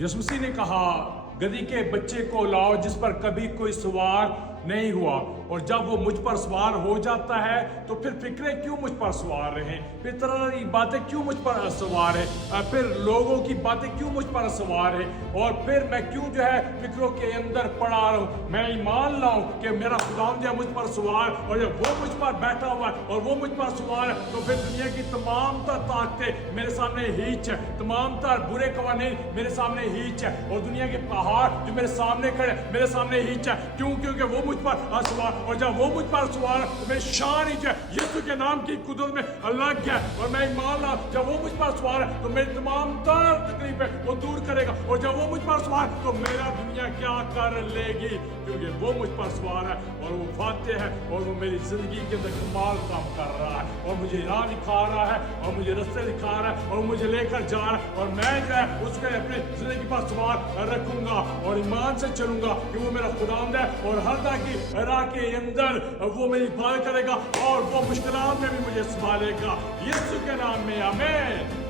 यीशु मसीह ने कहा गधी के बच्चे को लाओ जिस पर कभी कोई सवार नहीं हुआ, और जब वो मुझ पर सवार हो जाता है तो फिर फिक्रें क्यों मुझ पर सवार रहें, फिर तरह की बातें क्यों मुझ पर सवार है, फिर लोगों की बातें क्यों मुझ पर सवार है, और फिर मैं क्यों जो है फिक्रों के अंदर पड़ा रहूं। मैं ईमान लाऊं कि मेरा खुदावंद है मुझ पर सवार, और जब वो मुझ पर बैठा हुआ है और वो मुझ पर सवार है तो फिर दुनिया की तमाम तर ताकतें मेरे सामने हीच है, तमाम तर बुरे कवानीन मेरे सामने हीच है, और दुनिया के पहाड़ जो मेरे सामने खड़े मेरे सामने हीच है। क्यों? क्योंकि वो मुझ पर सवार, और जब वो मुझ पर सवार तो मेरी शान ही है यीशु के नाम की कुदरत में अलग है। और मैं ईमान ला जब वो मुझ पर सवार है तो मेरी तमाम तर तकलीफें वो दूर करेगा, और जब वो मुझ पर सवार तो मेरा दुनिया क्या कर लेगी, क्योंकि वो मुझ पर सवार है और वो फातेह है, और वो मेरी जिंदगी के अंदर कमाल काम कर रहा है, और मुझे राह दिखा रहा है, और मुझे रास्ते दिखा रहा है, और मुझे लेकर जा रहा है, और मैं जो है उसके अपने जिंदगी पर सवार रखूंगा और ईमान से चलूंगा कि वो मेरा खुदावंद है, और हर की राह के अंदर वो मेरी हिफाजत करेगा और वो मुश्किलात में भी मुझे संभालेगा। यीशु के नाम में आमीन।